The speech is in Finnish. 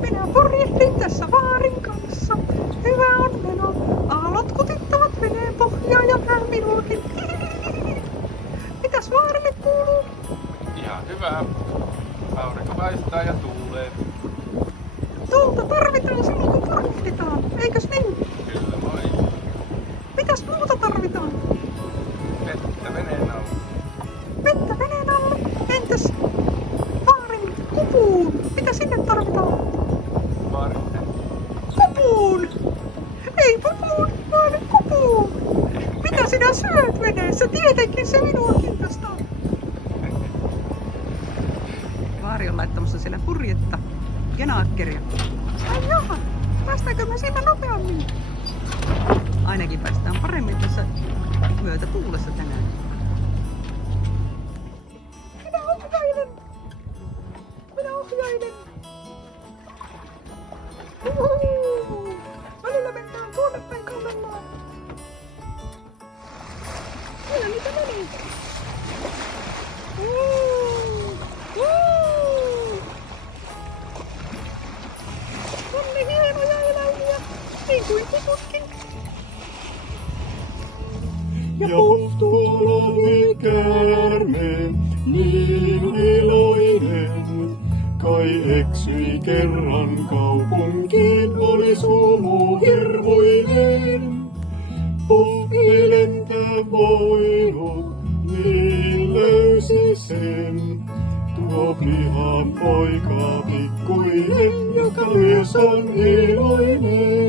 Minä purjehdin tässä vaarin kanssa. Hyvä on meno. Aallot kutittavat veneen pohjaa ja vähän minuakin. Mitäs vaarille kuuluu? Ihan hyvä. Aurinko paistaa ja tuulee. Tuulta tarvitaan silloin kun purjehditaan, eikös niin? Kyllä vain. Mitäs muuta tarvitaan? Vettä veneen alla. Vettä veneen alle. Entäs vaarin kupuun? Mitä sinne tarvitaan? Varten. Kupuun! Ei pupuun, vaan kupuun! Mitä sinä syöt veneessä? Tietenkin se minua kiinnostaa. Vaari on laittamassa siellä purjetta ja naakkeria. Ai jaha, päästäänkö me siinä nopeammin? Ainakin päästään paremmin tässä myötätuulessa tänään. Minä ohjailen! Minä ohjailen! Uhuhu. Välillä mennään tuonne päin kallellaan. Kyllä niitä meni. On ne hienoja eläimiä, niin kuin puputkin. Ja tuolla oli käärme, niin iloinen. Kai eksyi kerran kaupunkiin, oli sumu hirmuinen. Ei lentää voinut, niin löysi sen. Tuo lihan poika pikkuinen, joka myös on iloinen.